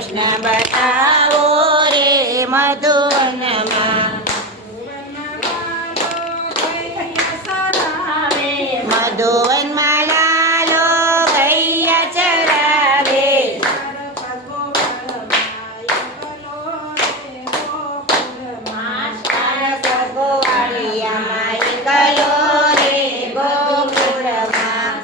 કૃષ્ણ બતાવો રે મધુવનમાં મધુવનમાં લાલો ગૈયા ચરાવે ગોવાળિયામાં એકલો રે ગોકુળમાં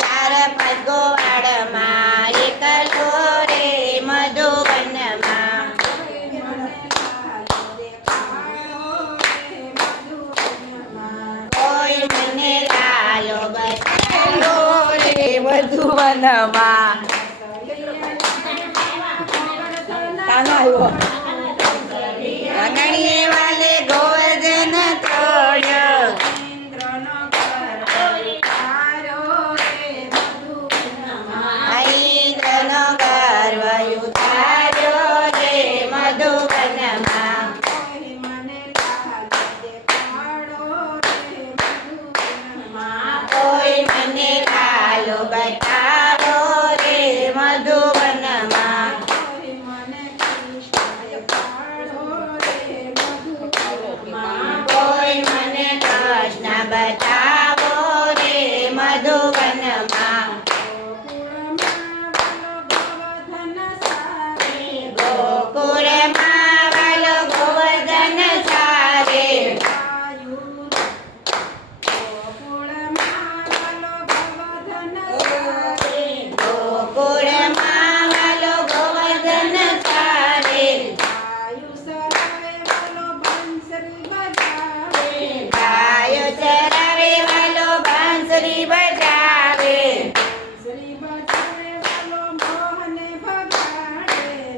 ચારપદ ગોવાળમાં એકલો રે મધુવનમાં કોઈ મને લાલો બતાવો રે મધુવનમાં કાનો આવ્યો આંગણીએ વાલે ગોવર્ધન તોડ્યો ઇન્દ્રનો ગર્વ ઉતાર્યો રે મધુવનમાં કોઈ મને લાલો બતાવો રે મધુવનમાં કોઈ મને કૃષ્ણ બતાવો રે મધુવનમાં ગોકુળમાં વાલો ગોવર્ધન સારે ગોકુળમાં વાલો ગોવર્ધન સારે ગાયો ચરાવે વાલો બાંસરી બજાવે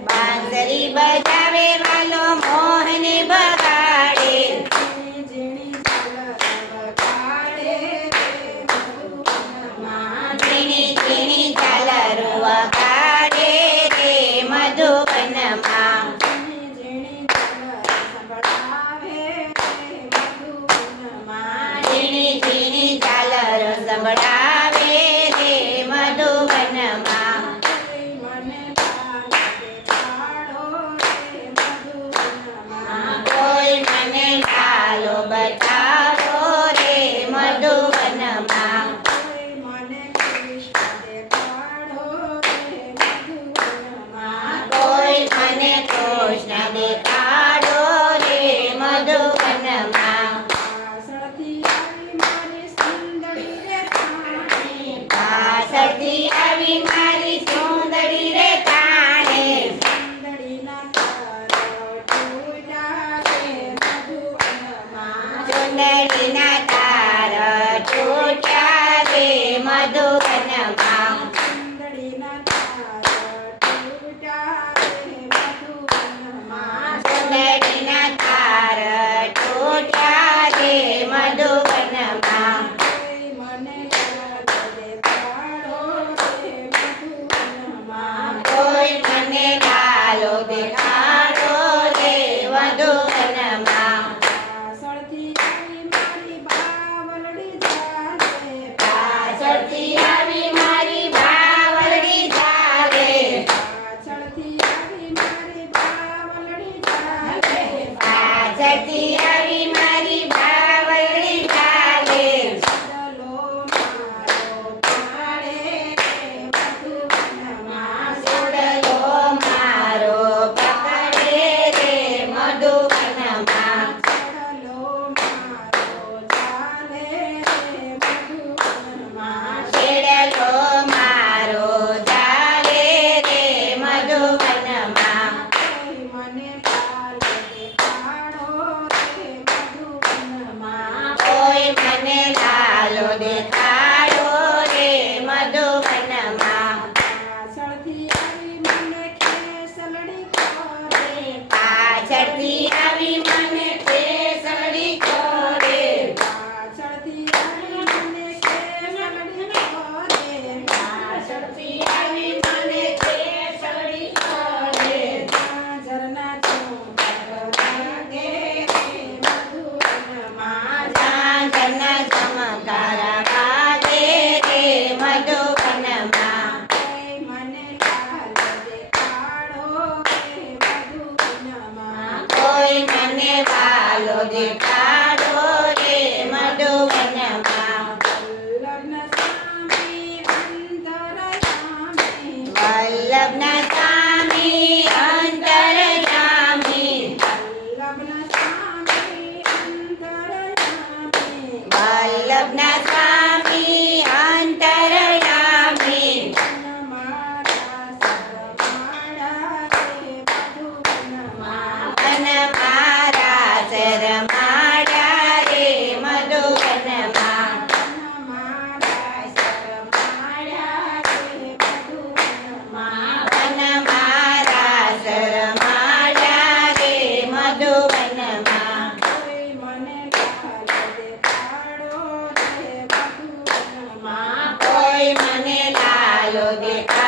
બાંસરી બજાવે વાલો મોહને બગાડે ઝીણી ઝીણી ઝાલરો વગાડે રે મધુવનમાં ઝીણી ઝીણી ઝાલરો સંભળાવે રે મધુવનમાં કોઈ મને લાલો બતાવો રે મધુવનમાં કોઈ મને કૃષ્ણ દેખાડો રે મધુવનમાં પાછળથી આવી મારી સુંદરી રે તાણે સુંદરીના તાર તૂટ્યા રે મધુવનમાં સુંદરીના તાર તૂટ્યા રે મધુવનમાં દેતા